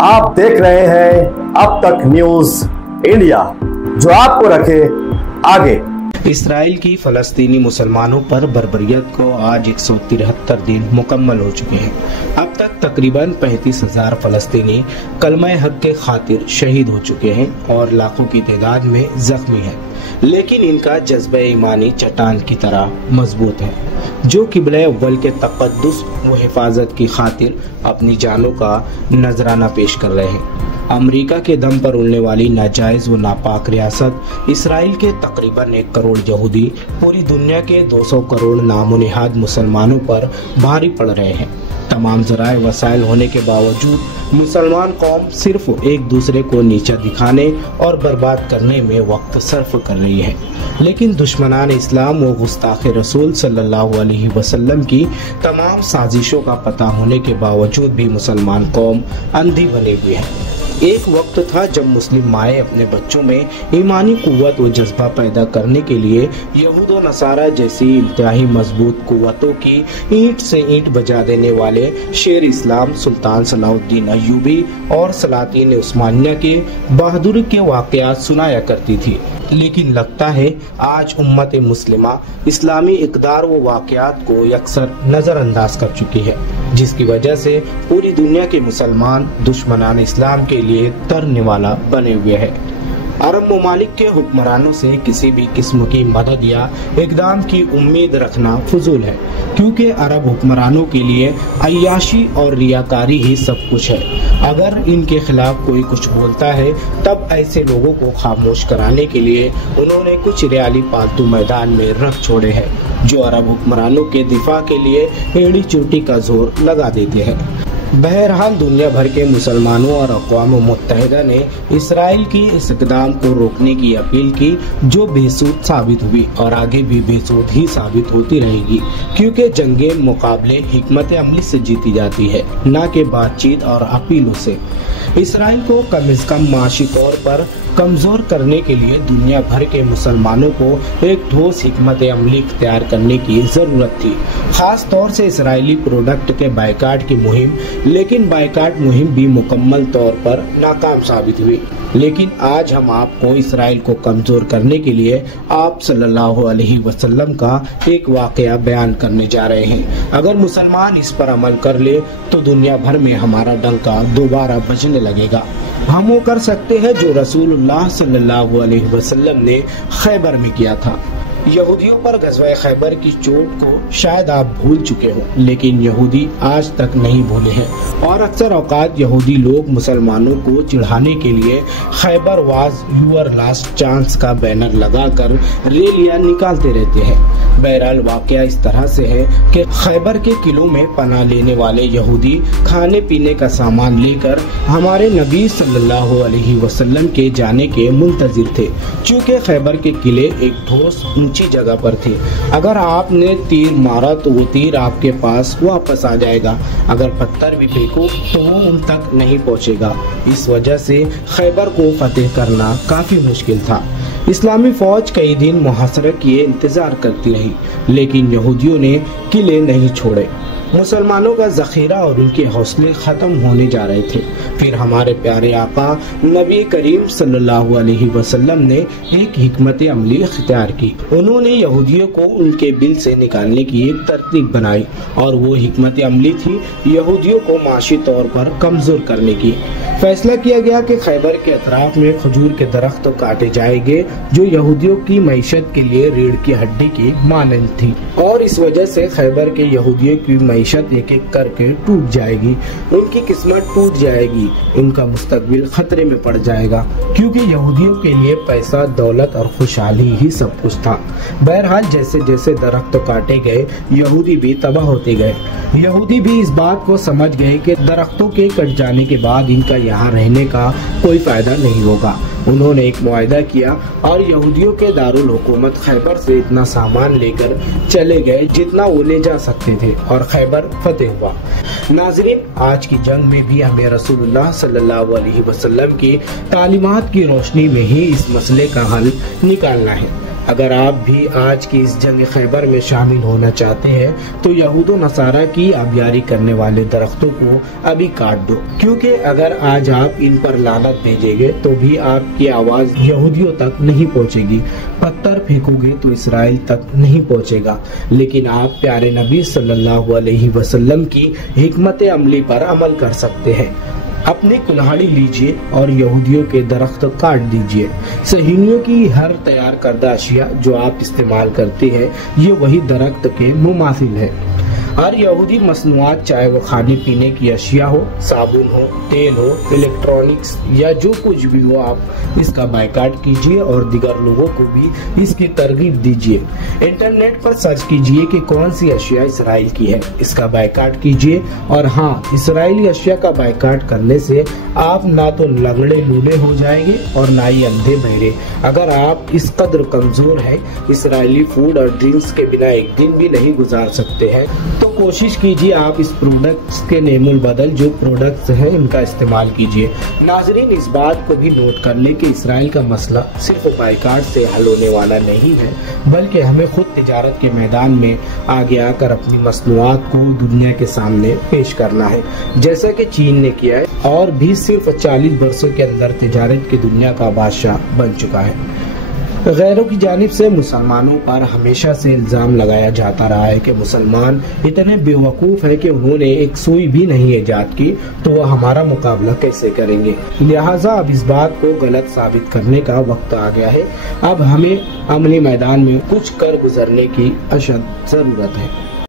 आप देख रहे हैं अब तक न्यूज इंडिया, जो आपको रखे आगे। इसराइल की फलस्तीनी मुसलमानों पर बर्बरियत को आज 173 दिन मुकम्मल हो चुके हैं। अब तक तकरीबन 35,000 फलस्तीनी कलमा हक के खातिर शहीद हो चुके हैं और लाखों की तादाद में जख्मी हैं, लेकिन इनका जज्बा ईमानी चट्टान की तरह मजबूत है, जो किबला अव्वल के तक़द्दुस व हिफाजत की खातिर अपनी जानों का नजराना पेश कर रहे हैं। अमेरिका के दम पर उड़ने वाली नाजायज व नापाक रियासत इसराइल के तकरीबन 1 करोड़ यहूदी पूरी दुनिया के 200 करोड़ नामोनिहाद मुसलमानों पर भारी पड़ रहे हैं। तमाम ज़राए वसाइल होने के बावजूद मुसलमान कौम सिर्फ एक दूसरे को नीचा दिखाने और बर्बाद करने में वक्त सर्फ कर रही है, लेकिन दुश्मनान इस्लाम व गुस्ताख रसूल सल्लल्लाहु अलैहि वसल्लम की तमाम साजिशों का पता होने के बावजूद भी मुसलमान कौम अंधी बनी हुई है। एक वक्त था जब मुस्लिम माएँ अपने बच्चों में ईमानी कुव्वत व जज्बा पैदा करने के लिए यहूद व नसारा जैसी इंतहाई मजबूत कुव्वतों की ईंट से ईंट बजा देने वाले शेर इस्लाम सुल्तान सलाहुद्दीन अय्यूबी और सलातीन उस्मानिया के बहादुरी के वाक़यात सुनाया करती थी। लेकिन लगता है आज उम्मत मुस्लिमा इस्लामी इक़दार व वाक़यात को अक्सर नज़रअंदाज कर चुकी है, जिसकी वजह से पूरी दुनिया के मुसलमान दुश्मनान इस्लाम के लिए तरने वाला बने हुए हैं। अरब ममालिक के हुक्मरानों से किसी भी किस्म की मदद या इक़दाम की उम्मीद रखना फजूल है, क्योंकि अरब हुक्मरानों के लिए अय्याशी और रियाकारी ही सब कुछ है। अगर इनके खिलाफ कोई कुछ बोलता है तब ऐसे लोगों को खामोश कराने के लिए उन्होंने कुछ रियाली पालतू मैदान में रख छोड़े हैं, जो अरब हुक्मरानों के दिफा के लिए एड़ी चोटी का जोर लगा देते हैं। बहरहाल दुनिया भर के मुसलमानों और अक़वाम मुत्तहिदा ने इसराइल की इस इक़दाम को रोकने की अपील की, जो बेसूद साबित हुई और आगे भी बेसूद ही साबित होती रहेगी, क्योंकि जंगे मुकाबले हिकमत अमली से जीती जाती है, न कि बातचीत और अपीलों से। इसराइल को कम से कम माशी तौर पर कमज़ोर करने के लिए दुनिया भर के मुसलमानों को एक ठोस हिकमत अमली इख्तियार करने की ज़रूरत थी, ख़ास तौर से इसराइली प्रोडक्ट के बायकाट की मुहिम। लेकिन बायकाट मुहिम भी मुकम्मल तौर पर नाकाम साबित हुई। लेकिन आज हम आपको इसराइल को कमज़ोर करने के लिए आप सल्लल्लाहु अलैहि वसल्लम का एक वाक़या बयान करने जा रहे हैं। अगर मुसलमान इस पर अमल कर ले तो दुनिया भर में हमारा डंका दोबारा बजने लगेगा। हम वो कर सकते हैं जो रसूलुल्लाह सल्लल्लाहु अलैहि वसल्लम ने खैबर में किया था। यहूदियों पर गज़वा खैबर की चोट को शायद आप भूल चुके हो, लेकिन यहूदी आज तक नहीं भूले हैं और अक्सर औकात यहूदी लोग मुसलमानों को चिढ़ाने के लिए Khyber was your last chance का बैनर लगाकर रैलियां निकालते रहते हैं। बहरहाल वाक़या इस तरह से है कि खैबर के किलों में पनाह लेने वाले यहूदी खाने पीने का सामान लेकर हमारे नबी सल्लल्लाहु अलैहि वसल्लम के जाने के मुंतजिर थे, चूँकि खैबर के किले एक ठोस ऊंची जगह पर थे। अगर आपने तीर मारा तो वो तीर आपके पास वापस आ जाएगा, अगर पत्थर भी फेंको तो वो उन तक नहीं पहुंचेगा। इस वजह से खैबर को फतेह करना काफी मुश्किल था। इस्लामी फौज कई दिन मुहासरा किए इंतजार करती रही, लेकिन यहूदियों ने किले नहीं छोड़े। मुसलमानों का ज़ख़ीरा और उनके हौसले ख़त्म होने जा रहे थे। फिर हमारे प्यारे आका नबी करीम सल्लल्लाहु अलैहि वसल्लम ने एक हिकमत अमली इख्तियार की। उन्होंने यहूदियों को उनके बिल से निकालने की एक तरतीब बनाई और वो हिकमत अमली थी यहूदियों को माशी तौर पर कमज़ोर करने की। फैसला किया गया कि खैबर के अतराफ में खजूर के दरख्त काटे जाएंगे, जो यहूदियों की मईशत के लिए रीढ़ की हड्डी की मानंद थी, और इस वजह से खैबर के यहूदियों की मईशत एक एक करके टूट जाएगी, उनकी किस्मत टूट जाएगी, उनका मुस्तकबिल खतरे में पड़ जाएगा, क्योंकि यहूदियों के लिए पैसा, दौलत और खुशहाली ही सब कुछ था। बहरहाल जैसे जैसे दरख्त काटे गए, यहूदी भी तबाह होते गए। यहूदी भी इस बात को समझ गए कि दरख्तों के कट जाने के बाद इनका यहाँ रहने का कोई फायदा नहीं होगा। उन्होंने एक मुआहदा किया और यहूदियों के दारुल हुकूमत खैबर से इतना सामान लेकर चले गए जितना वो ले जा सकते थे, और खैबर फतेह हुआ। नाज़रीन, आज की जंग में भी हमें रसूलुल्लाह सल्लल्लाहु अलैहि वसल्लम की तालीमात की रोशनी में ही इस मसले का हल निकालना है। اگر آپ بھی آج کی اس جنگ خیبر میں شامل ہونا چاہتے ہیں تو یہود و نصارہ کی آبیاری کرنے والے درختوں کو ابھی کاٹ دو، کیونکہ اگر آج آپ ان پر لعنت بھیجیں گے تو بھی آپ کی آواز یہودیوں تک نہیں پہنچے گی، پتھر پھینکو گے تو اسرائیل تک نہیں پہنچے گا، لیکن آپ پیارے نبی صلی اللہ علیہ وسلم کی حکمت عملی پر عمل کر سکتے ہیں۔ اپنی کلہاڑی لیجئے اور یہودیوں کے درخت کاٹ دیجئے۔ صہیونیوں کی ہر تیار کردہ اشیاء جو آپ استعمال کرتے ہیں یہ وہی درخت کے مماثل ہے۔ ہر یہودی مصنوعات، چاہے وہ کھانے پینے کی اشیاء ہو، صابن ہو، تیل ہو، الیکٹرانکس یا جو کچھ بھی ہو، آپ اس کا بائیکاٹ کیجئے اور دیگر لوگوں کو بھی اس کی ترغیب دیجئے۔ انٹرنیٹ پر سرچ کیجئے کہ کون سی اشیاء اسرائیل کی ہے، اس کا بائیکاٹ کیجئے۔ اور ہاں، اسرائیلی اشیاء کا بائیکاٹ کرنے سے آپ نہ تو لنگڑے لولے ہو جائیں گے اور نہ ہی اندھے بہرے۔ اگر آپ اس قدر کمزور ہیں، اسرائیلی فوڈ اور ڈرنکس کے بنا ایک دن بھی نہیں گزار سکتے ہیں، تو کوشش کیجئے آپ اس پروڈکٹس کے نیم البدل جو پروڈکٹس ہیں ان کا استعمال کیجئے۔ ناظرین، اس بات کو بھی نوٹ کر لیں کہ اسرائیل کا مسئلہ صرف بائیکاٹ سے حل ہونے والا نہیں ہے، بلکہ ہمیں خود تجارت کے میدان میں آگے آ کر اپنی مصنوعات کو دنیا کے سامنے پیش کرنا ہے، جیسا کہ چین نے کیا ہے اور بھی صرف 40 برسوں کے اندر تجارت کی دنیا کا بادشاہ بن چکا ہے۔ غیروں کی جانب سے مسلمانوں پر ہمیشہ سے الزام لگایا جاتا رہا ہے کہ مسلمان اتنے بے وقوف ہیں کہ انہوں نے ایک سوئی بھی نہیں ایجاد کی تو وہ ہمارا مقابلہ کیسے کریں گے۔ لہٰذا اب اس بات کو غلط ثابت کرنے کا وقت آ گیا ہے۔ اب ہمیں عملی میدان میں کچھ کر گزرنے کی اشد ضرورت ہے۔